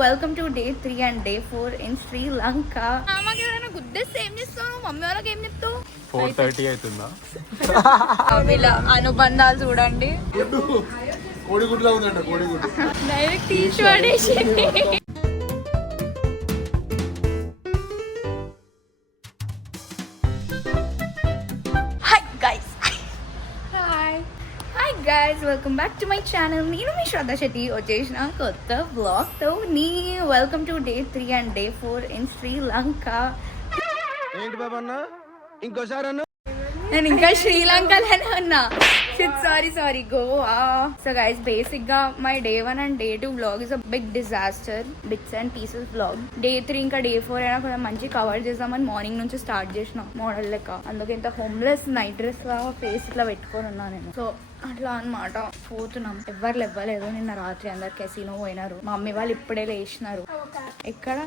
Welcome to day 3 and day 4 in Sri Lanka. మామకి ఎవరైనా గుద్దేస్తే ఏం చేస్తావు? మమ్మీ వాళ్ళకి ఏం చెప్తావు? 4:30 అవుతుందా? వీళ్ళ అనుబంధాలు చూడండి. కోడిగుడ్లా ఉందంట, కోడిగుడ్డు డైరెక్ట్ టీచ్ పడేసింది. Guys, welcome back to my channel. నేను మీ శ్రద్ధ శెట్టి వచ్చేసిన కొత్త బ్లాగ్ తో welcome to day 3 and day 4 in Sri Lanka. ఏంటి బాబా అన్న ఇంకోసారి అన్న నేను ఇంకా శ్రీలంకలోనే ఉన్నా. Sorry Goa. So guys, basic గా my day 1 and day 2 vlog is a big disaster, bits and pieces vlog. Day 3 ఇంకా డే 4 అయినా కొంచెం మంచి కవర్ చేద్దామని మార్నింగ్ నుంచి స్టార్ట్ చేసిన మోడల్ లెక్క. అందుకే ఇంత హోమ్లెస్ నైట్ డ్రెస్ లా ఫేస్ ఇట్లా పెట్టుకొని ఉన్నా నేను. సో అట్లా అనమాట పోతున్నాం. ఎవ్వరు ఇవ్వలేదు. నిన్న రాత్రి అందరు కెసినో పోయినారు. మా మమ్మీ వాళ్ళు ఇప్పుడే లేచినారు. ఇక్కడ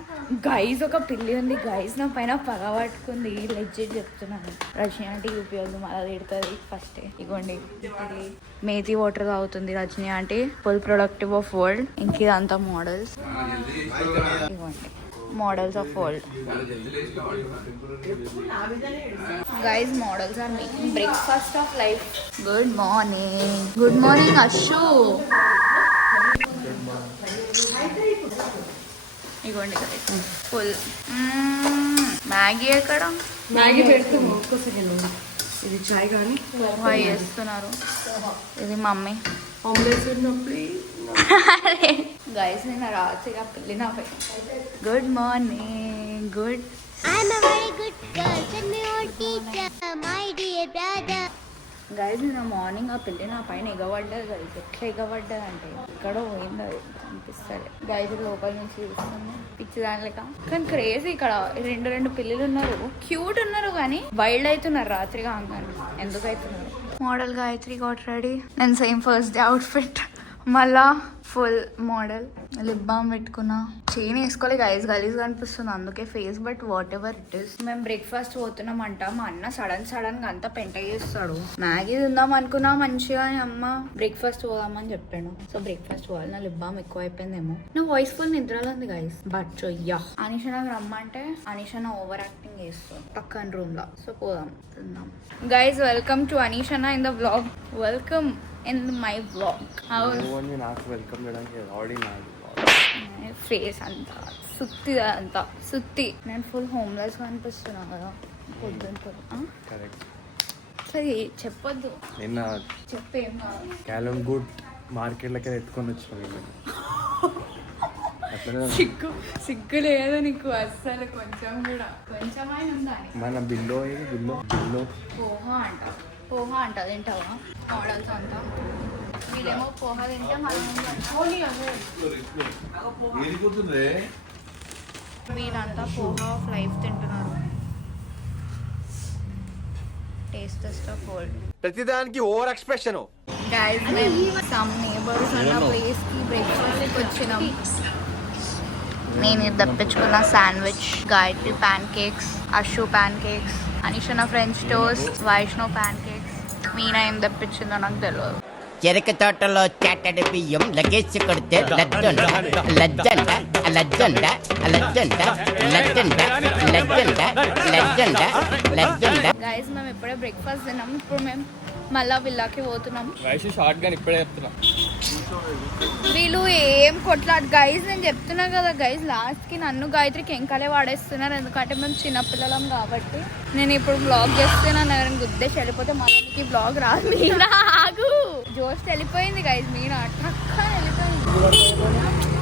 గైజ్ ఒక పిల్లి ఉంది. గైజ్ నా పైన పగ పట్టుకుంది. లెజ్జెట్ చెప్తున్నాను. రజనీ ఆంటీ ఉపయోగం అలా తిడుతుంది ఫస్ట్. ఇగోండి, ఇది మేతి వాటర్ తాగుతుంది Rajani aunty. Full productive of world. ఇంక ఇదంతా మోడల్స్. ఇవ్వండి models of world. Guys, models are making breakfast of life. Good morning Ashu. ఇగోండి ఫుల్ మ్యాగీ. ఎక్కడ మ్యాగీ పెడుతున్నాం ఒక్క సెకండ్. ఇది చాయ్ కానీ పోహా చేస్తున్నారు. ఇది మమ్మీ ఆమ్లెట్స్ ఉన్నప్పుడు. గైస్, నేను రాత్రిగా పిల్లి నా పై. Good morning. Good. I'm a very good girl. Send me your teacher, my dear brother. Guys, నేను మార్నింగ్ ఆ పిల్లి నా పైన ఎగబడ్డది. గైస్, ఎట్లా ఎగబడ్డది అంటే ఎక్కడో పోయింది. అది కనిపిస్తుంది. గైస్, లోపల నుంచి చూస్తుంది పిచ్చి దానిలక. కానీ క్రేజీ, ఇక్కడ రెండు పిల్లులు ఉన్నారు. క్యూట్ ఉన్నారు కానీ వైల్డ్ అవుతున్నారు రాత్రిగా. అంగానే ఎందుకు అవుతున్నారు. Model Gayatri got ready. నేను సేమ్ ఫస్ట్ డే అవుట్ఫిట్. మళ్ళా ఫుల్ మోడల్. లిప్ బామ్ పెట్టుకున్నా. చైన్ వేసుకోలే గైస్, గలీజ్ కనిపిస్తుంది అందుకే face. But what ever it is. మేము బ్రేక్ఫాస్ట్ పోతున్నామంట. మా అన్న సడన్ గా అంతా పెంట చేస్తాడు. మ్యాగీ తిందాం అనుకున్నా మంచిగా. అమ్మ బ్రేక్ఫాస్ట్ పోదామని చెప్పాను. సో బ్రేక్ఫాస్ట్ పోవాలి. నా లిప్ బామ్ ఎక్కువ అయిపోయిందేమో. నా వాయిస్ ఫుల్ నిద్రలో ఉంది గైస్. బట్ అనీషా నాకు రమ్మంటే అనీషా ఓవర్ యాక్టింగ్ చేస్తుంది పక్కన రూమ్ లో. సో పోదాం తిందాం. Guys, welcome to Anisha in the vlog. Welcome in my vlog. నాకు వెల్కమ్ చేయడానికి ఆల్రెడీ నా ఫేస్ అంతా సుత్తి. నేను ఫుల్ హోమ్లెస్ గా అనిపిస్తున్నా కదా పొద్దున. కరెక్ట్. సరే చెప్పొద్దు. నిన్న చెప్పేం క్యాలమ్ గుడ్ మార్కెట్లకి ఎత్తుకొని వచ్చినాం. సిగ్గు లేదు నీకు అస్సలు కొంచెం కూడా. కొంచెమైనా ఉందా? మన బిల్లో పోహా అంట తింటావా? మోడల్స్ అంతా వీళ్ళేమో పోహా తింటే మనం వీళ్ళంతా పోహా ఆఫ్ లైఫ్ తింటున్నారు. Taste of world. ప్రతిదానికి ఓవర్ ఎక్స్ప్రెషన్. గైస్, మేము సమ్ నేబర్స్ అన్న ప్లేస్ కి బ్రేక్ఫాస్ట్ వచ్చినాం. నేను ఇది తప్పించుకున్న sandwich, Gayatri pancakes, Ashu pancakes, Anisha French toast, Vaishnav pancakes. Meena ఏం తప్పించిందో నాకు తెలియదు. చెరక తోటలో చాటడి బియ్యం లగేసి కొడితే గైస్, మేము ఇప్పుడే బ్రేక్ఫాస్ట్ తిన్నాం. ఇప్పుడు మేము మళ్ళా విల్లాకి పోతున్నాం. వీళ్ళు ఏం కొట్లాడు గైజ్. నేను చెప్తున్నా కదా గైజ్, లాస్ట్ కి నన్ను గాయత్రికి ఎంకలే వాడేస్తున్నారు. ఎందుకంటే మేము చిన్నపిల్లలం కాబట్టి. నేను ఇప్పుడు బ్లాగ్ చేస్తున్నాను. ఎవరైనా గుద్దేసి వెళ్ళిపోతే మళ్ళీ మీకు బ్లాగ్ రాదు. మీనా ఆగు. జోష్ వెళ్ళిపోయింది గైజ్. మీనా టక్క వెళ్ళిపోయింది.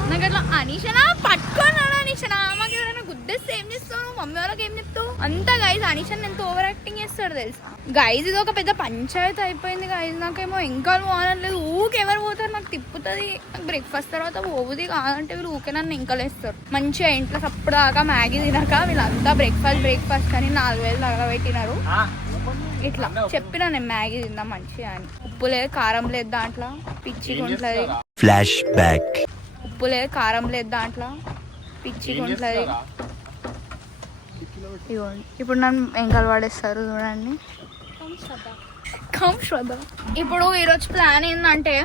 నాకు అట్లా అనీషనా పట్టుకున్నాను. అనీషనా మాకు ఎవరైనా గుద్దేస్తే ఏం చేస్తావు? మమ్మీ వాళ్ళకి ఏం చెప్తావు? అంతా గైజ్ అనీషన్ ఎంత ఓవర్ యాక్టింగ్ చేస్తాడు తెలుసా గైజ్. ఇది ఒక పెద్ద పంచాయతీ అయిపోయింది గైజ్. నాకేమో ఇంకా పోనట్లేదు. ఊకెవరు పోతారు నాకు తిప్పుతుంది. నాకు బ్రేక్ఫాస్ట్ తర్వాత పోవుది కాదంటే వీళ్ళు ఊకే నన్ను ఇంకలేస్తారు. మంచిగా ఇంట్లో అప్పుడు దాకా మ్యాగీ తినక వీళ్ళంతా బ్రేక్ఫాస్ట్ అని 4,000 తగలబెట్టినారు. ఇట్లా చెప్పినా నేను మ్యాగీ తిందాం మంచిగా అని. ఉప్పు లేదు, కారం లేదు దాంట్లో. పిచ్చిగుంటది. Flashback. ఉప్పు లేదు, కారం లేదు దాంట్లో. పిచ్చిగుంటది. ఇవ్వండి. ఇప్పుడు నన్ను ఎంకలు పడేస్తారు చూడండి. కమ్ శ్రద్ధ. ఇప్పుడు ఈరోజు ప్లాన్ ఏంటంటే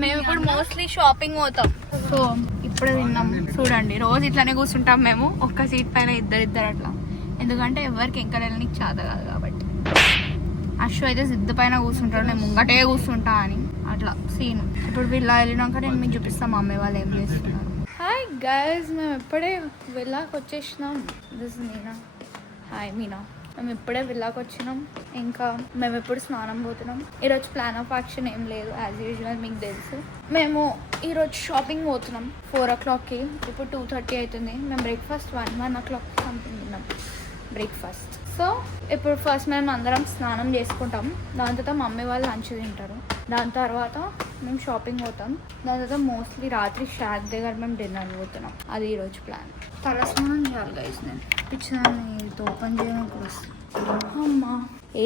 మేము ఇప్పుడు మోస్ట్లీ షాపింగ్ పోతాం. సో ఇప్పుడే తిన్నాం. చూడండి రోజు ఇట్లానే కూర్చుంటాం మేము, ఒక్క సీట్ పైన ఇద్దరు అట్లా, ఎందుకంటే ఎవరికి ఇంకా వెళ్ళడానికి చేత కాదు కాబట్టి. అశ్వ అయితే సిద్ధ పైన కూర్చుంటాడు, నేను ముంగటే కూర్చుంటా అని అట్లా సీన్. ఇప్పుడు వీళ్ళ వెళ్ళినాక నేను మీకు చూపిస్తాం మా అమ్మాయి వాళ్ళు ఏం చేస్తున్నారు. హాయ్ గైస్, మేము ఇప్పుడే విల్లాకి వచ్చేసినాం. దిస్ మీనా. హాయ్ మీనా. మేము ఇప్పుడే విల్లాకి వచ్చినాం. ఇంకా మేము ఎప్పుడు స్నానం పోతున్నాం. ఈరోజు ప్లాన్ ఆఫ్ యాక్షన్ ఏం లేదు, యాజ్ యూజువల్ మీకు తెలుసు. మేము ఈరోజు షాపింగ్ పోతున్నాం 4 o'clockకి. ఇప్పుడు 2:30 అవుతుంది. మేము బ్రేక్ఫాస్ట్ 1 o'clock సంథింగ్ తిన్నాం బ్రేక్ఫాస్ట్. సో ఇప్పుడు ఫస్ట్ మేము అందరం స్నానం చేసుకుంటాం, దాని తర్వాత మమ్మీ వాళ్ళు లంచ్ తింటారు, దాని తర్వాత మేము షాపింగ్ పోతాం, దాని తర్వాత మోస్ట్లీ రాత్రి షాక్ దగ్గర మేము డిన్నర్ పోతున్నాం. అది ఈరోజు ప్లాన్. తల స్నానం చేయాలి గైస్. నేను పిచ్చాన్ని ఇది ఓపెన్ చేయడానికి వస్తుంది. అమ్మా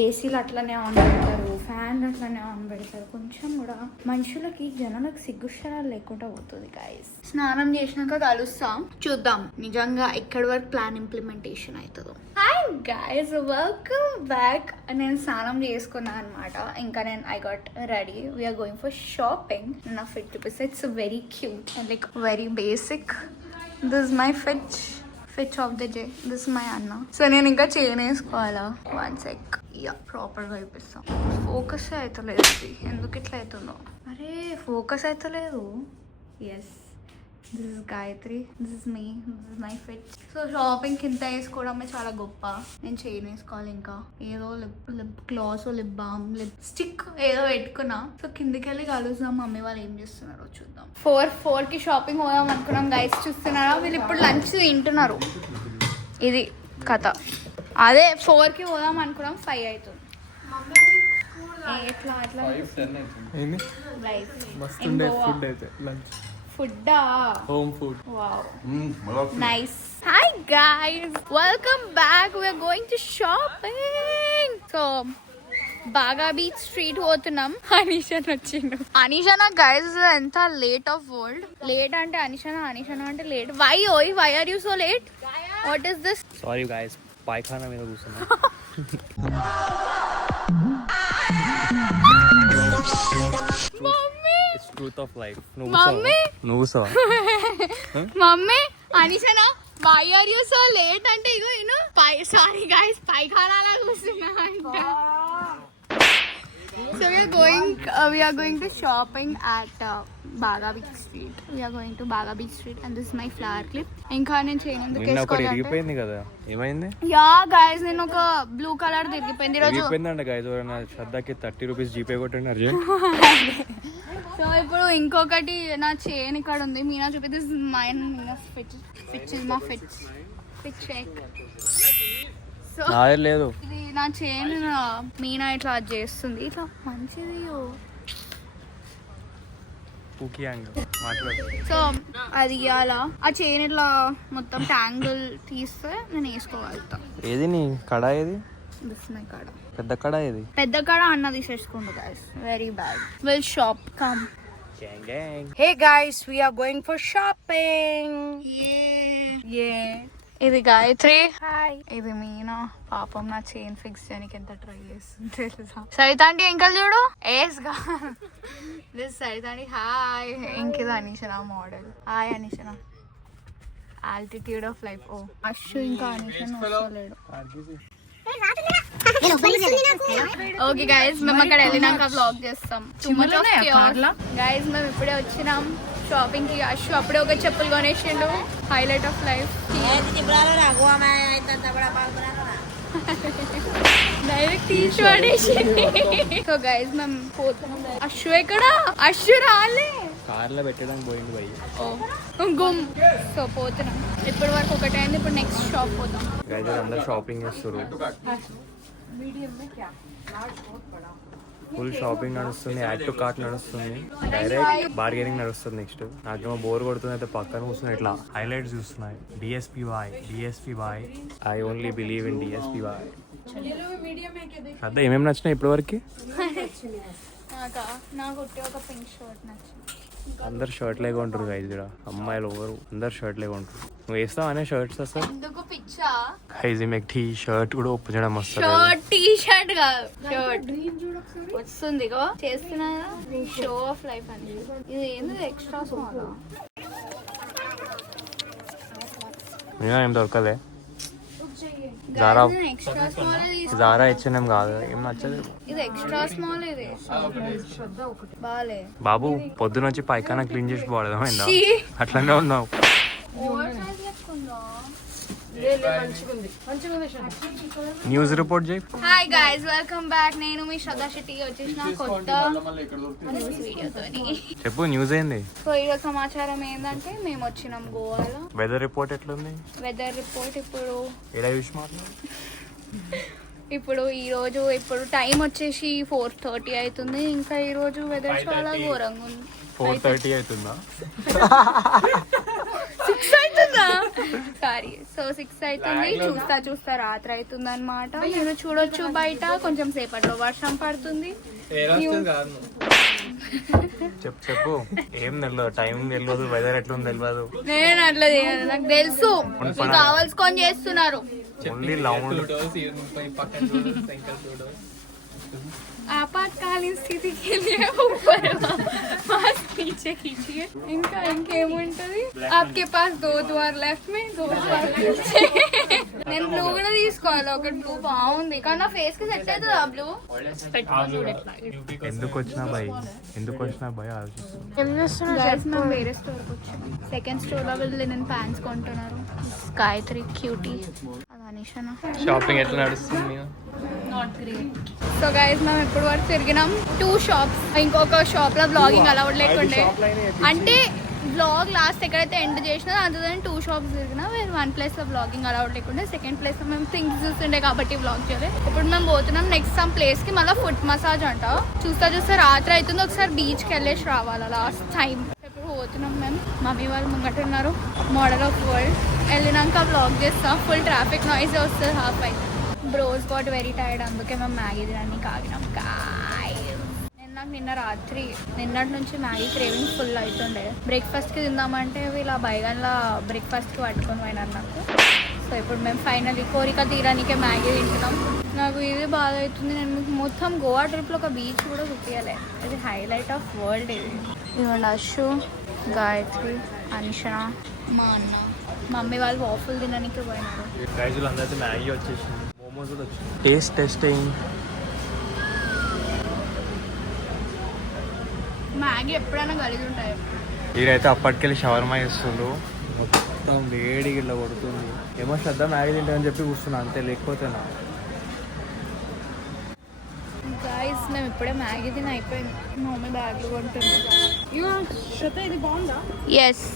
ఏసీలు అట్లనే ఆన్ పెడతారు, ఫ్యాన్ అట్లనే ఆన్ పెడతారు. కొంచెం కూడా మనుషులకి జనాలకు సిగ్గుశరాలు లేకుండా పోతుంది గైస్. స్నానం చేసినాక కలుస్తాం, చూద్దాం నిజంగా ఎక్కడి వరకు ప్లాన్ ఇంప్లిమెంటేషన్ అవుతుందో. Hi guys, welcome back. నేను స్నానం చేసుకున్నాను అనమాట. ఇంకా నేను I got ready, we're going for shopping. నా ఫిట్ చూపిస్తే it's very cute and like very basic. This my fit of the day. This my అన్న. సో నేను ఇంకా చైన్ వేసుకోవాలా, 1 sec. యా, ప్రాపర్గా చూపిస్తాం. ఫోకస్ అవుతలేదు, ఎందుకు ఇట్లా అవుతుందో. అరే ఫోకస్ అవుతలేదు. Yes, this is Gayatri, this is me, this is my fit. So shopping కింద వేసుకోవడమే చాలా గొప్ప. నేను చైన్ వేసుకోవాలి, ఇంకా ఏదో lip gloss, lip balm, lipstick ఏదో పెట్టుకున్నా. సో కిందికి వెళ్ళి కలుద్దాం, మమ్మీ వాళ్ళు ఏం చేస్తున్నారో చూద్దాం. 4కి షాపింగ్ పోదాం అనుకున్నాం గైస్. చూస్తున్నారా, వీళ్ళు ఇప్పుడు లంచ్ తింటున్నారు. ఇది కథ. అదే 4కి పోదాం అనుకున్నాం, 5 అవుతుంది. ఎట్లా ఎట్లా ఫుడ్డా, home food. Wow, nice. Hi guys, welcome back. We are going to shopping. So బాగా బీచ్ స్ట్రీట్ పోతున్నాం. అనిషన్ వచ్చిండు. అనిషనా గైస్ ఎంత లేట్ ఆఫ్ వరల్డ్. లేట్ అంటే అనిషనా అంటే late. Why are you so late? What is this? Sorry guys, పాయఖానా మీద కూర్చున్నా. It's truth of life. నువ్వు సో మమ్మీ అనిషనా why are you so late అంటే ఇగో నేను సారీ గైస్ పైఖానాలా కూర్చున్నా అంట. So we are going to shopping at Baga Beach Street. We are going to Baga Beach Street and this is my flower clip. ఇంకా నేను chain ఎందుకు వేసుకోవాలంటే తిరిగిపోయింది కదా, ఏమైంది? యా గైస్, నేను ఒక బ్లూ కలర్ తిరిగిపోయింది ఈరోజు. తిరిగిపోయిందంట గైస్. ఎవరైనా శ్రద్ధకి 30 రూపీస్ జీపే కొట్టండి అర్జెంట్. సో ఇప్పుడు ఇంకొకటి నా చైన్ ఇక్కడ ఉంది. మీనా చూపి, దిస్ ఇస్ మైన్. మీనా fit is my fit check. So లేదు, ఇది నా చైన్ మీనా ఇట్లా చేస్తుంది, ఇట్లా మంచిది. సో అది ఇవ్వాలా, ఆ చైన్ ఇట్లా మొత్తం ట్యాంగిల్ తీస్తే నేను వేసుకోగలుగుతా. ఏది నీ కడా? ఏది దిస్ మై కడ, పెద్ద కడా? ఏది పెద్ద కడ? అన్న తీసేసుకుంటా guys, very bad. Will shop, come. Hey guys, we are going for shopping. Yeah. ఇది గాయత్రి, ఇది మీనా. పాపం నా చైన్ ఫిక్స్ చేయడానికి ఎంత ట్రై చేస్తుంది తెలుసా. సరితాంటి ఎంకల్ చూడు, ఏస్గా దిస్ సరితాంటి. హాయ్. ఇంకిది అనిషనా మోడల్. హాయ్ అనిషనా, ఆల్టిట్యూడ్ ఆఫ్ లైఫ్. ఓ అశ్వు ఇంకా అనిషన్ వస్తలేడు. ఓకే గైస్, మేము అక్కడ వెళ్ళినాక వ్లాగ్ చేస్తాం. గైస్ మేము ఇప్పుడే వచ్చినాం షాపింగ్ కి. అశ్వు అప్పుడే ఒక చెప్పులు కొనేసిండు. Highlight of life. డైరెక్ట్ తీసుకోండి. సో గైస్ మేము పోతున్నాం. అశ్వు ఎక్కడ? అశ్వు రాలే, కార్లో పెట్టడానికి పోయింది భయ్. గుమ్. సో పోతున్నాం. ఇప్పటి వరకు ఒకటి అయింది, ఇప్పుడు నెక్స్ట్ షాప్ పోతాం. గైస్ అందరూ షాపింగ్ చేస్తారు, ఫుల్ షాపింగ్ నడుస్తుంది, యాడ్ టు కార్ట్ నడుస్తుంది, డైరెక్ట్ బార్గెనింగ్ నడుస్తుంది. నెక్స్ట్ నాకేమో బోర్ కొడుతుంది, అయితే పక్కన కూర్చుని ఇట్లా హైలైట్స్ చూస్తున్నాయి. DSPY, I only believe in DSPY. అదే ఏమేమి నచ్చినాయి ఇప్పటి వరకు? నాకు ఒక పింక్ షర్ట్ నచ్చింది. అందరు షర్ట్ లేక ఉంటారు గైస్ ఇక్కడ. అమ్మాయిలు ఎవరు అందరు షర్ట్ లేక ఉంటారు. నువ్వు వేస్తావు అనే షర్ట్స్ అసలు ఎందుకు పిచ్చా? గైస్ మీకు టీ షర్ట్ కూడా ఒప్పించడం వస్తుంది. షర్ట్, టీ షర్ట్ కాదు, షర్ట్ వస్తుంది చేస్తున్నా. షో ఆఫ్ లైఫ్ అని. ఇది ఏంది ఎక్స్ట్రా స్మాల్. ఏం దొరకలే Zara extra small Zara H&M కాదు, ఏం నచ్చదు. ఇది ఎక్స్ట్రా స్మాల్ ఇది బాలే. బాబు పొద్దున వచ్చి పైకాన క్లీన్ చేసి పోవడం అయిందా? అట్లనే ఉన్నావు. ఓవర్ సైజ్ లెక్కుందా. న్యూస్ రిపోర్ట్ చేయి. Hi guys, welcome back. నేను మీ శ్రద్ధా శెట్టి వచ్చేసిన కొత్త న్యూస్ వీడియోతోని. చెప్పు న్యూస్ ఏంది? సో ఈరోజు సమాచారం ఏంటంటే మేము వచ్చినాం గోవాలో. వెదర్ రిపోర్ట్ ఎట్లుంది? వెదర్ రిపోర్ట్ ఇప్పుడు ఇప్పుడు టైం వచ్చేసి 4:30 అవుతుంది. ఇంకా ఈరోజు వెదర్ చాలా ఘోరంగా ఉంది. 4:30 అవుతుందా? 6 అవుతుందా? సారీ. సో 6 అవుతుంది. చూస్తా రాత్రి అవుతుంది అనమాట. మీరు చూడొచ్చు బయట కొంచెం సేపట్లో వర్షం పడుతుంది. చెప్పు ఏం తెలియదు, టైం తెలియదు, వెదర్ ఎట్లుంది తెలియదు. నేను అట్లా చేయను, నాకు తెలుసు. మీకు కావాల్సుకొని చేస్తున్నారు. ఓన్లీ లౌండ్ आपातकालीन स्थिति के लिए ऊपर मास्क पीछे कीजिए. इनका ఇంకేముంటది? आपके पास 2 द्वार लेफ्ट में 2 द्वार पीछे. నేను బ్లూ కూడా తీసుకోవాలి. ఒకటి బ్లూ బాగుంది కానీ నా ఫేస్ కి సెట్ అవుతుంది ఆ బ్లూ. ఎందుకు వచ్చినా భయ ఆలోచిస్తుంది. గైస్ మేము వేరే స్టోర్కి వచ్చాం. సెకండ్ స్టోర్ లో వెళ్ళి నేను ప్యాంట్స్ కొంటున్నారు. గాయత్రి క్యూటీ, అది అనిషనా. షాపింగ్ ఎట్లా నడుస్తుంది? Not great. సో గైస్ మేము ఇప్పుడు వరకు తిరిగినాం 2 షాప్స్. ఇంకొక షాప్ లో బ్లాగింగ్ అలౌడ్ లేకుండే, అంటే బ్లాగ్ లాస్ట్ ఎక్కడైతే ఎండ్ చేసినా అందుకని 2 షాప్స్ తిరిగినా. వేరే 1 ప్లేస్ లో బ్లాగింగ్ అలౌడ్ లేకుండే. సెకండ్ ప్లేస్ లో మేము థింగ్స్ చూస్తుండే కాబట్టి బ్లాగ్ చేయలేదు. ఇప్పుడు మేము పోతున్నాం నెక్స్ట్ సమ్ ప్లేస్ కి. మళ్ళీ ఫుట్ మసాజ్ అంట. చూస్తా రాత్రి అవుతుంది. ఒకసారి బీచ్ కి వెళ్ళేసి రావాలా లాస్ట్ టైం. ఇప్పుడు పోతున్నాం మేము. మమ్మీ వాళ్ళు ముంగట ఉన్నారు. మోడల్ ఆఫ్ వరల్డ్ వెళ్ళినాక బ్లాగ్ చేస్తాం. ఫుల్ ట్రాఫిక్ నాయిస్ వస్తుంది హాఫ్ అయితే. బ్రోస్ గాట్ వెరీ టైర్డ్, అందుకే మేము మ్యాగీ తినడానికి ఆగినాం. నిన్నటి నుంచి మ్యాగీ క్రేవింగ్ ఫుల్ అవుతుండే. బ్రేక్ఫాస్ట్కి తిందామంటే వీళ్ళ బైగన్లా బ్రేక్ఫాస్ట్కి పట్టుకొని పోయినారు నాకు. సో ఇప్పుడు మేము ఫైనల్లీ కోరిక తీరానికే మ్యాగీ తింటున్నాం. నాకు ఇది బాగా అవుతుంది. నేను మీకు మొత్తం గోవా ట్రిప్లో ఒక బీచ్ కూడా చూపించాలి. ఇది హైలైట్ ఆఫ్ వరల్డ్. ఇదిగోండి అశు, గాయత్రి, అనిషణ, మా అన్న, మమ్మీ వాళ్ళు వాఫుల్ తినడానికి పోయినారు. ప్రైజులు అందరైతే మ్యాగీ వచ్చేసింది, మోమోస్ కూడా వచ్చింది. టెస్టింగ్. మ్యాగీ ఎప్పుడైనా గలీజ్ ఉంటాయి. వీరైతే అప్పటికెళ్ళి షవర్మా చేస్తుండ్రు. మొత్తం వేడి గిట్ల కొడుతుంది. ఏమో శ్రద్ధ మ్యాగీ తింటామని చెప్పి కూర్చున్నా అంతే, లేకపోతేనా. గైస్ మేము ఇప్పుడే మ్యాగీ తిని అయిపోయింది. మమ్మీ బ్యాగ్లు కొంటుంది. ఇది బాగుందా? ఎస్,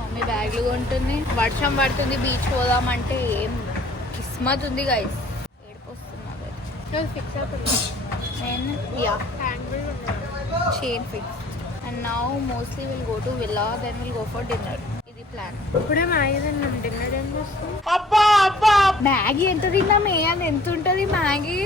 మమ్మీ బ్యాగ్లు కొంటుంది. వర్షం పడుతుంది. బీచ్ పోదామంటే ఏం కిస్మత్ ఉంది గైస్. ఏడుకొస్తుంది. ఫిక్స్ అవుతుంది. నేను chain fix. And now mostly will go to villa, then will go for dinner. ఇది ప్లాన్. ఇప్పుడే మ్యాగీ తిన్నాను. డిన్నర్ ఏం చేస్తాం? మ్యాగీ ఎంత తిన్నామే, అది ఎంత ఉంటుంది మ్యాగీ?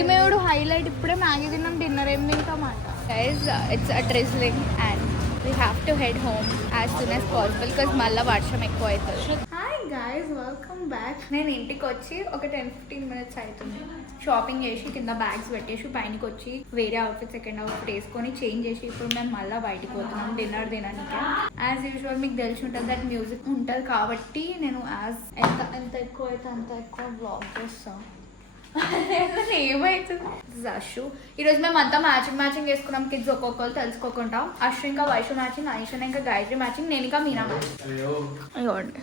ఈమెడు హైలైట్. ఇప్పుడే మ్యాగీ తిన్నాం, డిన్నర్ ఏం తింటామంట. Guys it's a drizzling and we have to head home as soon as possible because మళ్ళీ వర్షం ఎక్కువ అవుతుంది. Hi guys, welcome back. నేను ఇంటికి వచ్చి ఒక 10-15 minutes అవుతుంది. షాపింగ్ చేసి కింద బ్యాగ్స్ పెట్టేసి పైనకి వచ్చి వేరే అవుట్ఫిట్ సెకండ్ అవుట్ఫిట్ వేసుకొని చేంజ్ చేసి ఇప్పుడు మేము మళ్ళీ బయటకు పోతున్నాం డిన్నర్ తినడానికి. యాజ్ యూజువల్ మీకు తెలిసి ఉంటుంది దట్ మ్యూజిక్ ఉంటుంది కాబట్టి నేను ఎంత ఎక్కువ అయితే అంత ఎక్కువ బ్లాగ్ చేస్తాను. ఏమైతుంది అశు. ఈరోజు మేము అంతా మ్యాచింగ్ వేసుకున్నాం. కిడ్స్ ఒక్కొక్కరు తెలుసుకోకుండా. అశు ఇంకా వైషు మ్యాచింగ్, అనిషన్న ఇంకా గాయత్రి మ్యాచింగ్, నేను ఇంకా మీనా మ్యాచింగ్. ఇవ్వండి,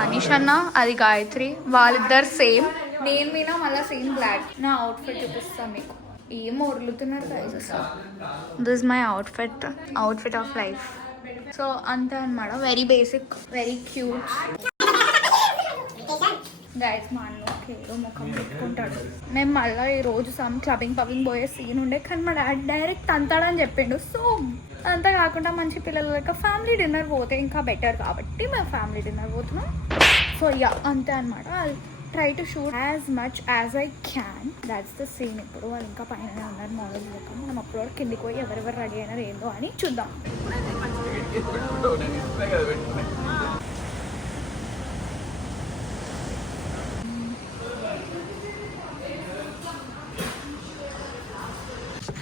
అనిష్ అన్న అది గాయత్రి, వాళ్ళిద్దరు సేమ్. నేను మీనా మళ్ళీ సేమ్ బ్లాక్. నా అవుట్ఫిట్ చూపిస్తాను మీకు. ఏం ఒర్లుతున్నారు గైస్ అసలు. This my outfit of life. So అంతే అనమాట. Very basic, very cute. Guys మా అన్న ఏదో ముఖం పెట్టుకుంటాడు. మేము మళ్ళీ ఈరోజు సమ్ క్లబ్బింగ్ పోయే సీన్ ఉండే, కానీ మా డాడీ డైరెక్ట్ అంతాడని చెప్పిండు. సో అంతా కాకుండా మంచి పిల్లల లెక్క ఫ్యామిలీ డిన్నర్ పోతే ఇంకా బెటర్ కాబట్టి మేము ఫ్యామిలీ డిన్నర్ పోతున్నాం. సో యా అంతే అనమాట. I try to shoot as much as I can. That's the scene. ఇప్పుడు వాళ్ళు ఇంకా పైన ఉన్నారు మోడల్ లెక్క. మనం అప్పుడు వరకు కిందికి పోయి ఎవరెవరు రెడీ అయినారు ఏందో అని చూద్దాం.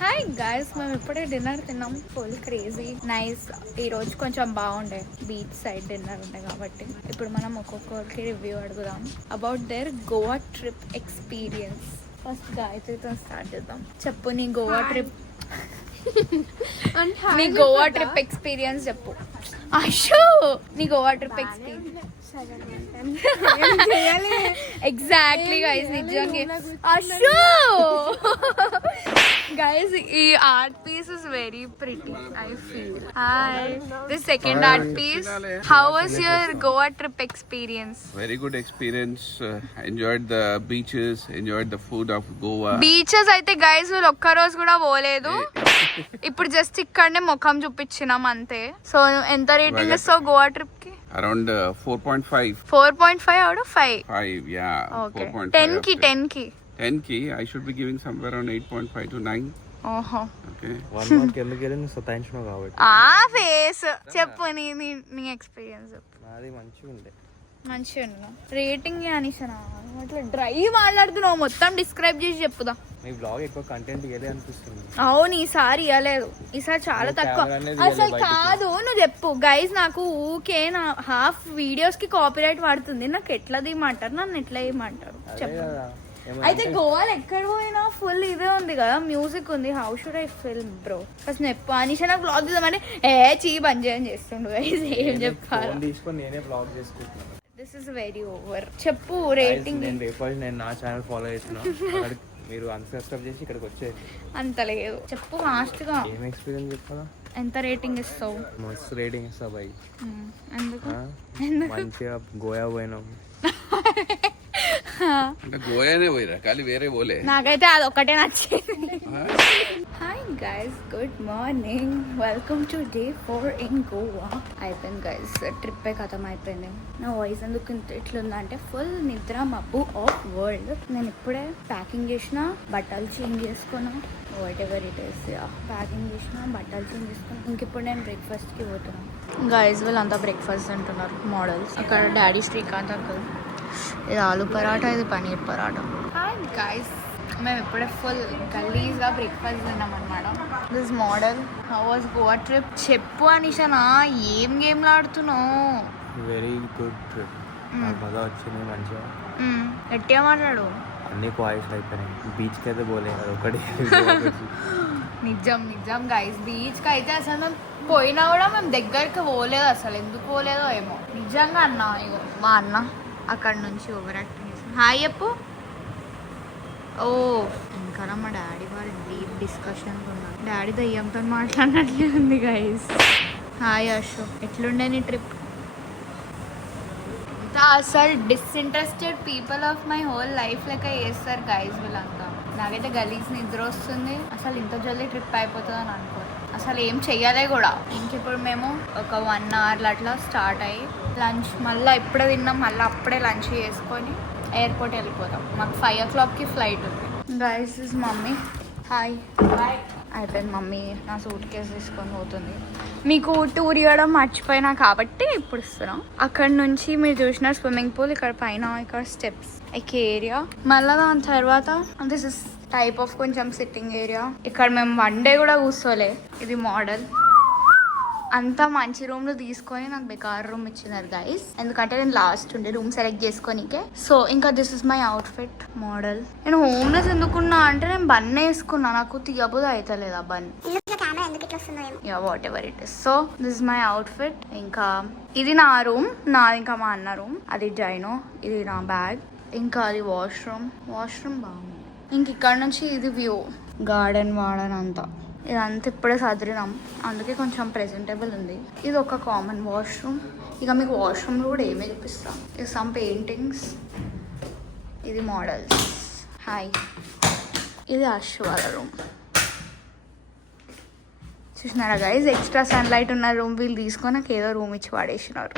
హాయ్ హాయ్ గైస్, మేము ఇప్పుడే డిన్నర్ తిన్నాం. Full crazy nice. ఈ రోజు కొంచెం బాగుండే, బీచ్ సైడ్ డిన్నర్ ఉండే కాబట్టి. ఇప్పుడు మనం ఒక్కొక్కరికి రివ్యూ అడుగుదాం about their Goa trip experience. First గాయత్రితో స్టార్ట్ చేద్దాం. చెప్పు నీ గోవా ట్రిప్, నీ గోవా ట్రిప్ ఎక్స్పీరియన్స్ చెప్పు. అషో నీ Goa trip experience. Exactly guys, నిజంగా అషో గైస్ ఈ art piece is very pretty. I feel hi this second art piece. How was your Goa trip experience? Very good experience. Enjoyed the beaches, enjoyed the food of Goa. Beaches అయితే guys వీళ్ళు ఒక్క రోజు కూడా పోలేదు. ఇప్పుడు just ఇక్కడనే ముఖం చూపించినాం అంతే. సో ఎంత రేటింగ్ ఇస్తావు గోవా ట్రిప్ కి? Around 4.5. 4.5 out of 5. 5, yeah. Okay. 4.5 10 ki, after. 10 ki. 10 ki, I should be giving somewhere around 8.5 to 9. ఓహో, Okay. 1 month ఎందుకు వెళ్ళి సతాయించినావు కాబట్టి. ఆ ఫేస్ చెప్పు, నీ ఎక్స్పీరియన్స్ చెప్పు. నాది మంచిగా ఉండే. మంచిగా రేటింగ్ అనిసనా అట్లా డ్రై మాట్లాడుతున్నావు, మొత్తం డిస్క్రైబ్ చేసి చెప్పుదా. మీ బ్లాగ్ ఎక్కువ కంటెంట్ ఇవ్వలే అనిపిస్తుంది. అవును, ఈసారి ఇవ్వలేదు. ఈసారి చాలా తక్కువ. అసలు కాదు, నువ్వు చెప్పు గైజ్. నాకు ఊకే నా హాఫ్ వీడియోస్ కి కాపీరైట్ పడుతుంది. నాకు ఎట్లా తీయమంటారు, నన్ను ఎట్లా ఇవ్వమంటారు చెప్పు. అయితే గోవాలో ఎక్కడ పోయినా ఫుల్ ఇదే ఉంది కదా, మ్యూజిక్ ఉంది. How should I film bro? First చెప్పు. అనిషా నాకు బ్లాగ్ తీద్దామంటే చీ బంద్ చేయని చేస్తుండు గైజ్. ఏం చెప్పాలి, తీసుకొని నేనే బ్లాగ్ చేసుకుంటున్నాను. This is very over. చెప్పు రేటింగ్. నేను నా ఛానల్ ఫాలో చేస్తున్నా. మీరు అన్సబ్స్క్రైబ్ చేసి ఇక్కడికి వచ్చేది అంత లేదు. చెప్పు ఫాస్ట్ గా. ఏం ఎక్స్పీరియన్స్ చెప్పాలా? ఎంత రేటింగ్ ఇస్తావు? మస్తు రేటింగ్ ఇస్తా బాయ్. ఎందుకు? మంచిగా గోయా పోయినాం. అంటే గోయానే పోయిరా, కానీ వేరే పోలే. నాకైతే అది ఒకటే నచ్చింది. Hi guys, good morning. Welcome to day 4 in Goa. అయిపోయింది గైస్, ట్రిప్ ఖతం అయిపోయింది. నా వాయిస్ ఎందుకు ఇట్లుందంటే ఫుల్ నిద్ర మబ్బు ఆఫ్ వరల్డ్. నేను ఇప్పుడే ప్యాకింగ్ చేసిన, బట్టలు చేంజ్ చేసుకున్నా, what ever it is. Packing చేసిన, బట్టలు చేంజ్ చేసుకున్నా. ఇంక ఇప్పుడు నేను బ్రేక్ఫాస్ట్కి పోతున్నాను. గైస్ వీళ్ళంతా బ్రేక్ఫాస్ట్ తింటున్నారు, మోడల్స్. అక్కడ డాడీ శ్రీకాంత్ అంకుల్. ఇది ఆలు పరాటా, ఇది పనీర్ పరాటా. హాయ్ గైస్, మేము ఇప్పుడే ఫుల్ గల్లీస్గా బ్రేక్ఫాస్ట్ తిన్నాం అనమాట. This model. How was Goa trip? చెప్పు అనిషనా, ఏం గేమ్లు ఆడుతున్నావు? Very good trip. నాకు బాగా వచ్చింది మంచిగా. గట్టిగా మాట్లాడు. అన్ని పాయింట్స్ అయిపోయినాయి. బీచ్కి అయితే పోలే, అది ఒకటి. నిజం నిజం గైస్, బీచ్కి అయితే అసలు మేము పోయినా కూడా మేము దగ్గరికి పోలేదు. అసలు ఎందుకు పోలేదో ఏమో. నిజంగా అన్న, ఇగో మా అన్న అక్కడ నుంచి ఓవర్ యాక్టింగ్ చేసాను. హాయ్ చెప్పు. ఓ ఇంకా మా డాడీ వారు డీప్ డిస్కషన్ ఉన్నారు. డాడీ దయ్యంతో మాట్లాడినట్లే ఉంది గైస్. హాయ్ అశో, ఎట్లుండే నీ ట్రిప్? అసలు disinterested people of my whole life లెక్క చేస్తారు గైస్ వీళ్ళంతా. నాకైతే గలీజ్ నిద్ర వస్తుంది. అసలు ఇంత జల్దీ ట్రిప్ అయిపోతుంది అని అనుకోరు. అసలు ఏం చెయ్యాలే కూడా. ఇంకిప్పుడు మేము ఒక 1 hour అట్లా స్టార్ట్ అయ్యి లంచ్ మళ్ళీ ఇప్పుడే తిన్నాం, మళ్ళీ అప్పుడే లంచ్ చేసుకొని ఎయిర్పోర్ట్ వెళ్ళిపోతాం. మాకు 5 o'clockకి ఫ్లైట్ ఉంది. Guys is mummy. హాయ్. అయిపోయింది, మమ్మీ నా సూట్ కేసు తీసుకొని పోతుంది. మీకు టూర్ ఇవ్వడం మర్చిపోయినా కాబట్టి ఇప్పుడు ఇస్తున్నాం. అక్కడ నుంచి మీరు చూసిన స్విమ్మింగ్ పూల్, ఇక్కడ పైన ఇక్కడ స్టెప్స్ ఎక్కే ఏరియా. మళ్ళీ దాని తర్వాత దిస్ ఇస్ టైప్ ఆఫ్ కొంచెం సిట్టింగ్ ఏరియా. ఇక్కడ మేము 1 day కూడా కూర్చోలే. ఇది మోడల్. అంతా మంచి రూమ్లు తీసుకొని నాకు బెకార్ రూమ్ ఇచ్చినారు గైస్, ఎందుకంటే నేను లాస్ట్ ఉండే రూమ్ సెలెక్ట్ చేసుకోనికే. సో ఇంకా this is my outfit model. నేను హోమ్లెస్ ఎందుకున్నా అంటే నేను బన్ వేసుకున్నా, నాకు తీయబుద్ధి అవుతలేదు ఆ bun. Yeah what ever it is. So this is my outfit. ఇంకా ఇది నా రూమ్, నాది ఇంకా మా అన్న రూమ్. అది జైనో, ఇది నా బ్యాగ్. ఇంకా అది వాష్రూమ్ బాగుంది. ఇంక ఇక్కడ నుంచి ఇది వ్యూ, గార్డెన్ అంతా. ఇదంతా ఇప్పుడే సదిరినాం, అందుకే కొంచెం ప్రెజెంటబుల్ ఉంది. ఇది ఒక కామన్ వాష్రూమ్. ఇక మీకు వాష్రూమ్లో కూడా ఏమీ చూపిస్తాం. ఇది సమ్ పెయింటింగ్స్, ఇది మోడల్స్. హాయ్, ఇది అశ్వాల రూమ్. చూసినారా గైజ్, ఎక్స్ట్రా సన్లైట్ ఉన్న రూమ్ వీళ్ళు తీసుకొని నాకు ఏదో రూమ్ ఇచ్చి వాడేసినారు.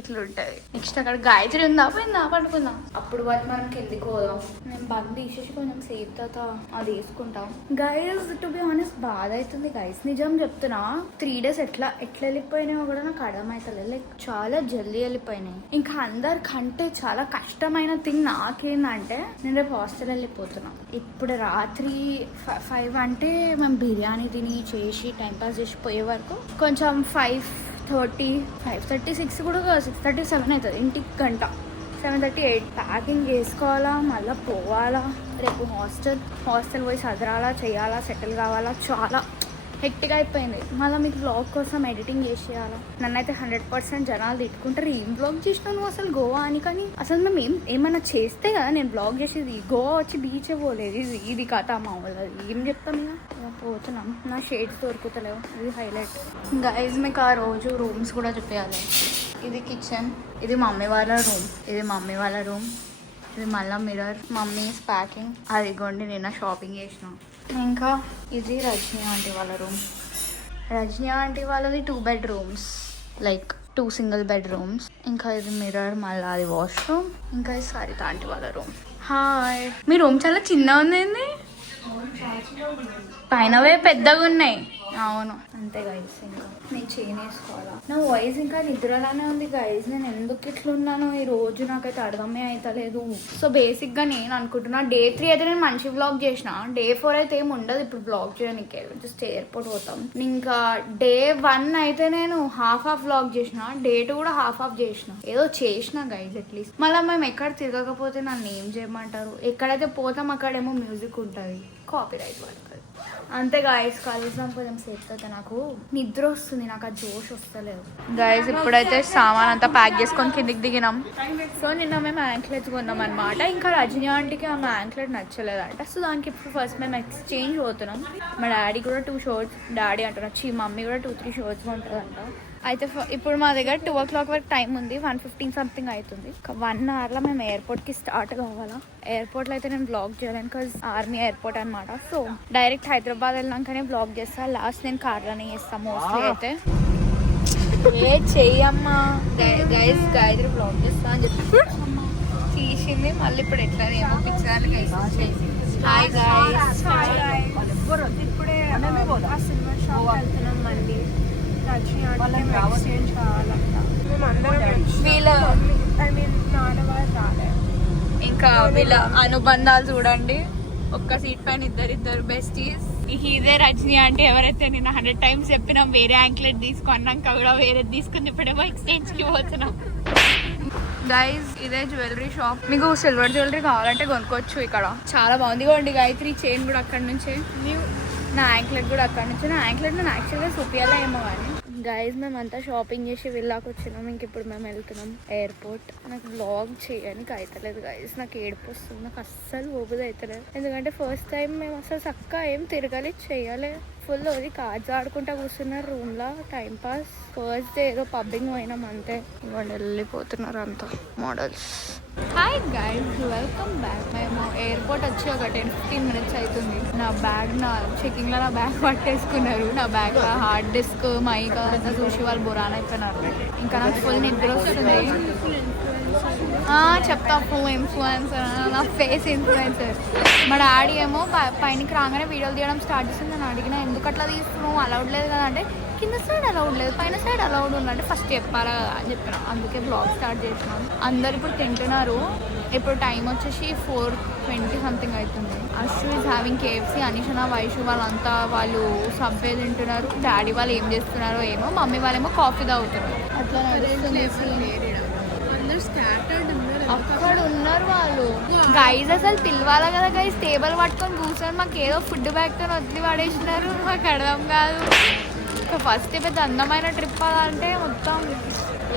ఇట్లా ఉంటుంది. నెక్స్ట్ అక్కడ గాయత్రి ఉందా పోయిందా పడుకుందాం. అప్పుడు వాళ్ళు మనం కిందికి పోదాం. నేను బంద్ తీసేసి కొంచెం సేఫ్ తర్వాత అది వేసుకుంటాం. గైస్ టు బి ఆనెస్ట్ బాధ అవుతుంది గైస్, నిజం చెప్తున్నా. 3 days ఎట్లా వెళ్ళిపోయినాయో కూడా నాకు అర్థమవుతలేదు. లైక్ చాలా జల్దీ వెళ్ళిపోయినాయి. ఇంకా అందరికంటే చాలా కష్టమైన థింగ్ నాకేందంటే నేను రేపు హాస్టల్ వెళ్ళిపోతున్నా. ఇప్పుడు రాత్రి 5 అంటే మేము బిర్యానీ తిని చేసి టైంపాస్ చేసి పోయే వరకు కొంచెం 5:36 కూడా 6:37 అవుతుంది. ఇంటికి గంట 7:38 ప్యాకింగ్ చేసుకోవాలా, మళ్ళీ పోవాలా, రేపు హాస్టల్ పోయి చదరాలా, చేయాలా, సెటిల్ కావాలా, చాలా హెక్టిక్ అయిపోయింది. మళ్ళీ మీకు బ్లాగ్ కోసం ఎడిటింగ్ చేసేయాలా. నన్నైతే 100% జనాలు తిట్టుకుంటారు, ఏం బ్లాగ్ చేసినావు నువ్వు అసలు గోవా అని. కానీ అసలు మేము ఏమైనా చేస్తే కదా నేను బ్లాగ్ చేసేది. గోవా వచ్చి బీచ్ పోలేదు, ఇది కథ మా వాళ్ళది. ఏం చెప్తాం ఇక పోతున్నాం. నా షేడ్స్ దొరుకుతలేవు, ఇది హైలైట్. గైజ్ మీకు ఆ రోజు రూమ్స్ కూడా చెప్పేయాలి. ఇది కిచెన్, ఇది మమ్మీ వాళ్ళ రూమ్, ఇది మమ్మీ వాళ్ళ రూమ్, ఇది మళ్ళీ మిర్రర్, మమ్మీస్ ప్యాకింగ్. అదిగోండి నిన్న షాపింగ్ చేసినాం. ఇంకా ఇది రజనీ ఆంటీ వాళ్ళ రూమ్. రజనీ ఆంటీ వాళ్ళది 2 bedrooms, లైక్ 2 single bedrooms. ఇంకా ఇది మిర్రర్, మళ్ళీ అది వాష్రూమ్. ఇంకా ఇది సరిత ఆంటీ వాళ్ళ రూమ్. హాయ్, మీ రూమ్ చాలా చిన్నగా ఉంది. పైనవే పెద్దగా ఉన్నాయి. అవును అంతే గైస్. ఇంకా నేను చేంజ్ చేసుకోవాలా. నా వాయిస్ ఇంకా నిద్రలానే ఉంది గైస్. నేను ఎందుకు ఇట్లున్నాను ఈ రోజు నాకైతే అర్థమే అవుతలేదు. సో బేసిక్గా నేను అనుకుంటున్నా Day 3 అయితే నేను మంచి వ్లాగ్ చేసిన. Day 4 అయితే ఏమి ఉండదు ఇప్పుడు వ్లాగ్ చేయడానికి, జస్ట్ ఎయిర్పోర్ట్ పోతాం. ఇంకా Day 1 అయితే నేను హాఫ్ వ్లాగ్ చేసిన. Day 2 కూడా హాఫ్ చేసిన, ఏదో చేసిన గైస్ అట్లీస్ట్. మళ్ళీ మేము ఎక్కడ తిరగకపోతే నన్ను ఏం చేయమంటారు. ఎక్కడైతే పోతాం అక్కడేమో మ్యూజిక్ ఉంటుంది, కాపీరైట్ పడుతుంది. అంతే గాయస్, కలుద్దాం కొంచెం సేఫ్ అయితే. నాకు నిద్ర వస్తుంది, నాకు ఆ జోష్ వస్తలేదు గాయస్. ఇప్పుడైతే సామాన్ అంతా ప్యాక్ చేసుకొని కిందికి దిగినాం. సో నిన్న మేము యాంక్లెట్స్ కొన్నాం అనమాట. ఇంకా రజనీ ఆంటీకి ఆమె యాంక్లెట్ నచ్చలేదంట. సో దానికి ఇప్పుడు ఫస్ట్ మేము ఎక్స్చేంజ్ పోతున్నాం. మా డాడీ కూడా 2 shorts, డాడీ అంటున్నారు మమ్మీ కూడా 2-3 shorts ఉంటుందంట. అయితే ఇప్పుడు మా దగ్గర 2 o'clock వరకు టైం ఉంది, 1:15 something అవుతుంది. 1 hourలో మేము ఎయిర్పోర్ట్కి స్టార్ట్ కావాలా. ఎయిర్పోర్ట్లో అయితే నేను బ్లాగ్ చేయలేను, బికాజ్ ఆర్మీ ఎయిర్పోర్ట్ అనమాట. సో డైరెక్ట్ హైదరాబాద్ వెళ్ళినాకనే బ్లాగ్ చేస్తాను. లాస్ట్ నేను కార్లోనే చేస్తాను మోస్ట్లీ. అయితే ఏ చెయ్యమ్మా గైస్, గాయత్రి బ్లాగ్ చేస్తా అని చెప్పి తీసింది. మళ్ళీ ఇప్పుడు ఎట్లా ఏమో పిచ్చాను గైస్. హాయ్ గైస్, ఇప్పుడే సినిమా షాప్ వెళ్తున్నాం. మళ్ళీ ఇంకా వీళ్ళ అనుబంధాలు చూడండి. ఒక్క సీట్ పైన ఇద్దరు బెస్టీస్. ఇదే రజనీ అంటే ఎవరైతే నేను 100 times చెప్పినాం వేరే యాంక్లెట్ తీసుకున్నాక కూడా వేరే తీసుకుని ఇప్పుడేమో ఎక్స్చేంజ్ కి పోతున్నాం. గైజ్ ఇదే జ్యువెలరీ షాప్. మీకు సిల్వర్ జ్యువెలరీ కావాలంటే కొనుక్కోవచ్చు. ఇక్కడ చాలా బాగుంది. ఇవ్వండి గాయత్రి చైన్ కూడా అక్కడ నుంచే, నా యాంక్లెట్ కూడా అక్కడ నుంచి. నా యాంక్లెట్ నేను యాక్చువల్గా చూపియాలా ఏమో కానీ. గైజ్ మేమంతా షాపింగ్ చేసి వెళ్ళాక వచ్చినాం. ఇంక ఇప్పుడు మేము వెళ్తున్నాం ఎయిర్పోర్ట్. నాకు బ్లాగ్ చేయడానికి అవుతలేదు గైజ్, నాకు ఏడుపు వస్తుంది. నాకు అస్సలు ఓపిక అవుతలేదు. ఎందుకంటే ఫస్ట్ టైం మేము అసలు చక్కగా ఏం తిరగాలి చేయలే. ఫుల్ అది కార్డ్స్ ఆడుకుంటా కూర్చున్నారు రూమ్లో టైం పాస్. ఫస్ట్ డే ఏదో పబ్బింగ్ పోయినాం అంతే. ఇవ్వండి వెళ్ళిపోతున్నారు అంతా models. Hi guys, welcome back. మేము ఎయిర్పోర్ట్ వచ్చి ఒక 10-15 minutes అవుతుంది. నా బ్యాగ్ చెకింగ్లో నా బ్యాగ్ పట్టేసుకున్నారు. నా బ్యాగ్లో హార్డ్ డిస్క్, మైక్ అంతా చూసి వాళ్ళు బురాన్ అయిపోయినారు. ఇంకా నాకు ఫుల్ నిద్ర వస్తుంది. చెప్తా ఇన్ఫ్లుయెన్సర్, నా ఫేస్ ఇన్ఫ్లుయెన్సర్. మా డాడీ ఏమో పైనకి రాగానే వీడియోలు తీయడం స్టార్ట్ చేసింది. నేను అడిగిన ఎందుకు అట్లా తీసుకున్నావు, అలౌడ్ లేదు కదా అంటే కింద సైడ్ అలౌడ్ లేదు, పైన సైడ్ అలౌడ్ ఉందంటే ఫస్ట్ చెప్పాలా కదా అని చెప్పిన. అందుకే బ్లాగ్ స్టార్ట్ చేసినాం. అందరు ఇప్పుడు తింటున్నారు. ఇప్పుడు టైం వచ్చేసి 4:20 something అవుతుంది. అశ్వ ఈజ్ హ్యావింగ్ KFC, అనిషన, వైషు వాళ్ళంతా వాళ్ళు సబ్వే తింటున్నారు. డాడీ వాళ్ళు ఏం చేస్తున్నారో ఏమో, మమ్మీ వాళ్ళేమో కాఫీ తాగుతున్నారు. అట్లా నడుస్తుంది. అక్కడ ఉన్నారు వాళ్ళు. గైజ్ అసలు పిలవాలా కదా గైజ్, టేబుల్ పట్టుకొని కూర్చొని మాకు ఏదో ఫుడ్ బ్యాగ్తో వదిలి పడేసినారు. మాకు అర్థం కాదు. ఫస్ట్ పెద్ద అందమైన ట్రిప్ అంటే మొత్తం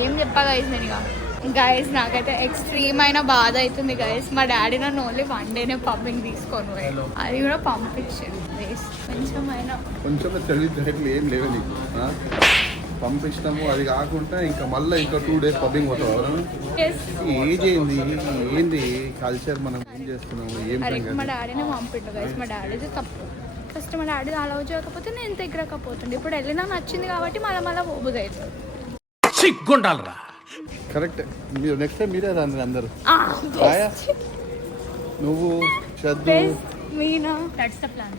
ఏం చెప్పా గైజ్ నేను. ఇక గైజ్ నాకైతే ఎక్స్ట్రీమ్ అయిన బాధ అవుతుంది గైజ్. మా డాడీ నన్ను ఓన్లీ 1 day పబ్బింగ్ తీసుకొని పోయాడు, అది కూడా పంపించాడు. కొంచెం తెలియదు ఏం లేవు నీకు పంపించడము. అది కాకుండా ఇంకా మళ్ళీ ఇంకా 2 days పబ్బింగ్ పోతావు. ఏజ్ ఏంది కల్చర్, మనం ఏం చేస్తున్నాము ఏం. మా డాడీనే పంపిండు గైస్, మా డాడీది తప్పు. ఫస్ట్ మా డాడీ అలౌ చేయకపోతే నేను దగ్గరకపోతుండే. ఇప్పుడు వెళ్ళినా నచ్చింది కాబట్టి మళ్ళీ పోబుది అవుతుంది. సిగ్గుండాలరా కరెక్ట్. మీరు నెక్స్ట్ టైం మీరే రండి అందరు. రాయా నువ్వు చదువు మీనా దట్స్ ద ప్లాన్.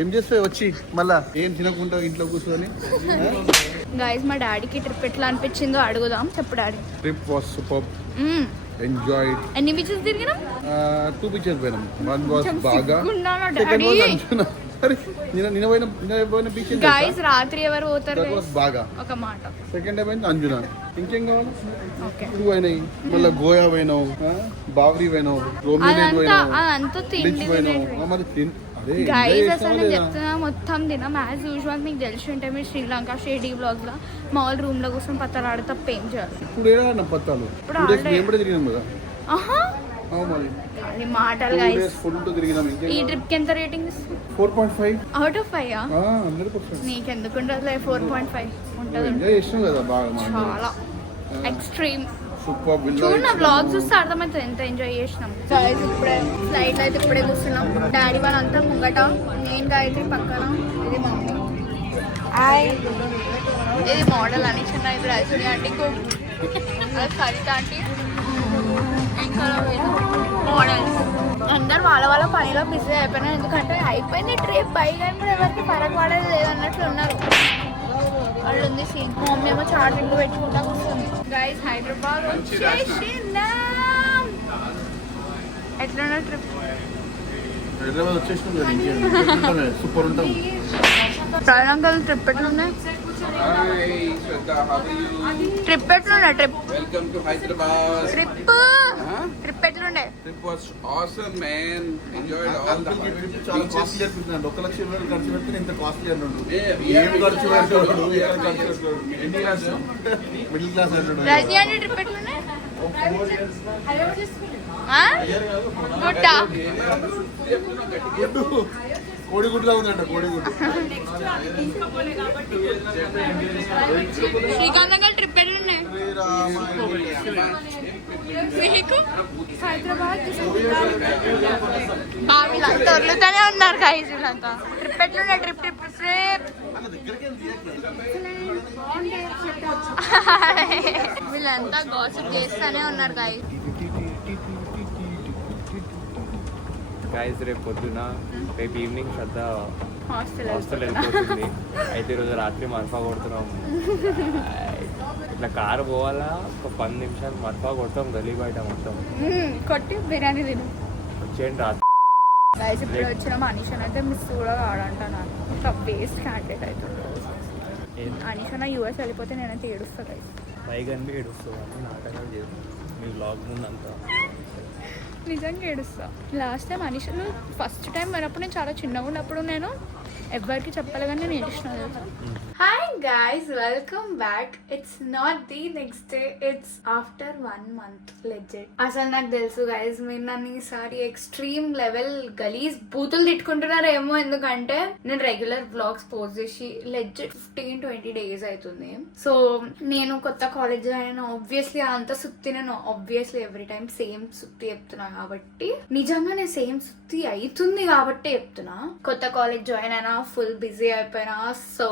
ఏం చేస్తే వచ్చి మళ్ళా ఏం తినకుండా ఇంట్లో కూర్చొని. గైస్ మా డాడీకి ట్రిప్ ఎట్లా అనిపించిందో అడుగుదాం. చెప్పు daddy. Trip was super. Enjoyed. ఎన్ని బీచెస్ తిరిగినాం? 2 బీచెస్ పోయినాం. వన్ వాస్ బాగా, సెకండ్ డాడీ. వాస్ అంజునా. సరే నిన్న పోయిన బీచ్ గైస్ రాత్రి ఎవరు పోతారు? దట్ వాస్ బాగా. ఒక మాట. సెకండ్ డే పోయింది అంజునా. ఇంకేం కావాలి? ఓకే 2 అయినాయి. మళ్ళీ గోయా పోయినావు, బావ్రీ పోయినావు, రోమినేట్ అదంతా పోయినావు, అదంతా బీచ్ తిండి పోయినావు. మరి అదే గైస్ అసలు నేను చెప్తున్నా మొత్తం తిన్నాం యాజ్ యూజువల్. మీకు తెలిసి ఉంటే మీరు శ్రీలంక షేడీ బ్లాగ్స్ లో మామూలు రూమ్ లో కూర్చొని పత్తాలు తప్ప ఏం చేయాలి. ఇప్పుడు ఏడా పత్తాలు? ఇప్పుడు 2 days మేము కూడా తిరిగినాం కదా. ఆహా మరి అది మాటలు 2 గైస్. days full తిరిగినాం. ఈ ట్రిప్ కి ఎంత రేటింగ్ ఇస్తుంది? 4.5 అవుట్ ఆఫ్ 5. 100%. నీకెందుకు ఉండదు 4.5 ఉంటుంది. ఎంజాయ్ చేసినాం కదా బాగా. చాలా ఎక్స్ట్రీమ్. సూపర్. చూడు నా బ్లాగ్ చూస్తే అర్థమవుతుంది ఎంత ఎంజాయ్ చేసినాం. ఇప్పుడే ఫ్లైట్ అయితే ఇప్పుడే కూర్చున్నాం. డాడీ వాళ్ళంతా ముంగట, నేను గాయత్రి పక్కన. ఇది మా మమ్మీ. ఇది మోడల్ అని చిన్న ఇప్పుడు ఐశ్వర్య ఆంటీకి, అది సరిత ఆంటీ, ఇంకా మోడల్స్ అందరు వాళ్ళ వాళ్ళ పనిలో బిజీ అయిపోయినారు. ఎందుకంటే అయిపోయింది ట్రిప్ పైగా కూడా ఎవరికి ఫరక్ పడేది లేదన్నట్లు ఉన్నారు. వాళ్ళు ఉంది సీన్. మా మమ్మీ ఏమో చార్జింగ్ పెట్టుకుంటా వస్తుంది. గైస్ హైదరాబాద్ వచ్చేసినాం. ఎట్లున్నా ట్రిప్? హైదరాబాద్ వచ్చేసినాం కదా. ఇంకేం సూపర్ ఉంటాం. శ్రీలంకలో ట్రిప్ ఎట్లున్నాయి? Hi, Shraddha, how are you? Trip ఎట్లున్నా? Trip Welcome to Hyderabad. Trip ఎట్లుండే? Trip was awesome, man. Enjoyed all the చాలా beaches. కాస్ట్లీ అనిపిస్తుంది. 1 లక్ష రూపాయలు ఖర్చు పెడితే ఇంత కాస్ట్లీ అన్నాడు. Yeah, ఏం ఖర్చు పెట్టాడు? ఎన్ని క్లాస్? మిడిల్ క్లాస్ అన్నాడు. రజనీ అంటే ట్రిప్ ఎట్లున్నాయి? గుడ్డా కోడిగుడ్లా ఉందంట. కోడిగుడ్డు. శ్రీకాంత్ దగ్గర ట్రిప్ ఎట్లున్నాయి? మీకు హైదరాబాద్ వీళ్ళంతా వదులుతూనే ఉన్నారు గైస్. వీళ్ళంతా ట్రిప్ ఎట్లున్నాయి? ట్రిప్ ట్రిప్ ట్రిప్ వీళ్ళంతా గాసిప్ చేస్తూనే ఉన్నారు గైస్. గైస్ రేపు పొద్దున, రేపు ఈవినింగ్ శ్రద్ధ హాస్టల్ వెళ్ళిపోతుంది. అయితే ఈరోజు రాత్రి మర్ఫా కొడుతున్నాం. ఇట్లా కారు పోవాలా, ఒక 10 నిమిషాలు మర్ఫా కొడతాం గలీ బయట మొత్తం. కొట్టి బిర్యానీ తిను. వచ్చేయండి రాత్రి. గైస్ ఇప్పుడు వచ్చిన మనీషన్ అయితే మిస్ కూడా కాడంట. నాకు ఒక వేస్ట్ క్యాండిడేట్ అవుతుంది. అనీషన యూఎస్ వెళ్ళిపోతే నేనైతే ఏడుస్తా గైస్. పైగా ఏడుస్తాను నాటకాలు చేస్తాను మీ బ్లాగ్ ముందు అంతా. నిజంగా ఏడుస్తా. లాస్ట్ టైం అనీషను ఫస్ట్ టైం పోయినప్పుడు నేను చాలా చిన్నగా ఉన్నప్పుడు నేను ఎవరికి చెప్పాలి కానీ నేను ఏడిచిన. Hi guys, welcome back. It's not the next day, it's after 1 month లెజెట్. అసలు నాకు తెలుసు గైస్ మీరు నన్ను ఈసారి ఎక్స్ట్రీమ్ లెవెల్ గలీజ్ బూతులు తిట్టుకుంటున్నారేమో. ఎందుకంటే నేను రెగ్యులర్ వ్లాగ్స్ పోస్ట్ చేసి లెజెట్ 15-20 days అవుతుంది. సో నేను కొత్త కాలేజ్ జాయిన్ అయినా. ఆబ్వియస్లీ అంత సుత్తి నేను ఆబ్వియస్లీ ఎవ్రీ టైం సేమ్ సుత్తి చెప్తున్నా కాబట్టి, నిజంగా నేను సేమ్ సుత్తి అవుతుంది కాబట్టి చెప్తున్నా. కొత్త కాలేజ్ జాయిన్ అయినా, ఫుల్ బిజీ అయిపోయినా. So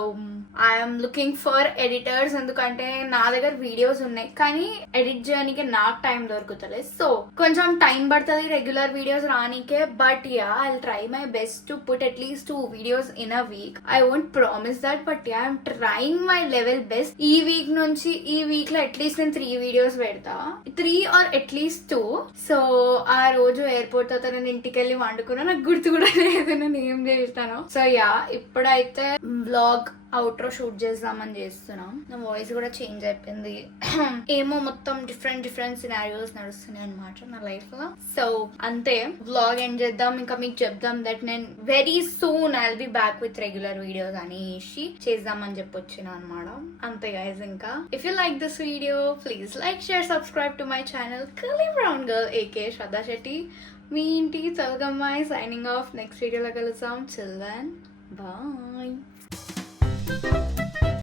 I'm looking for editors. ఎందుకంటే నా దగ్గర వీడియోస్ ఉన్నాయి కానీ ఎడిట్ చేయడానికి నాకు టైం దొరుకుతలేదు. సో కొంచెం టైం పడుతుంది రెగ్యులర్ వీడియోస్ రానికే. But yeah I try my best to put at least 2 videos in a week. I won't promise that, but yeah I'm trying my level best. ఈ week నుంచి ఈ week లో at least నేను 3 videos పెడతా. 3 or at least 2. So ఆ రోజు airport తర్వాత నేను ఇంటికి వెళ్ళి వండుకున్నా. నాకు గుర్తు కూడా లేదు నేను ఏం చేస్తాను. సో యా ఇప్పుడైతే వ్లాగ్ అవుట్రో షూట్ చేద్దామని చేస్తున్నాం. నా వాయిస్ కూడా చేంజ్ అయిపోయింది. ఏమో మొత్తం డిఫరెంట్ సినారియోస్ నడుస్తున్నాయి అనమాట నా లైఫ్ లో. సో అంతే, వ్లాగ్ ఎండ్ చేద్దాం. ఇంకా మీకు చెప్దాం దట్ నేను very soon I'll be back with regular videos అనేసి చేద్దామని చెప్పొచ్చిన అనమాట. అంతే గైస్. ఇంకా if you like this video please like, share, subscribe to my channel curly brown girl aka Shraddha Shetty. మీ ఇంటి తెలుగమ్మాయి సైనింగ్ ఆఫ్. నెక్స్ట్ వీడియోలో కలుద్దాం. Chill then, bye.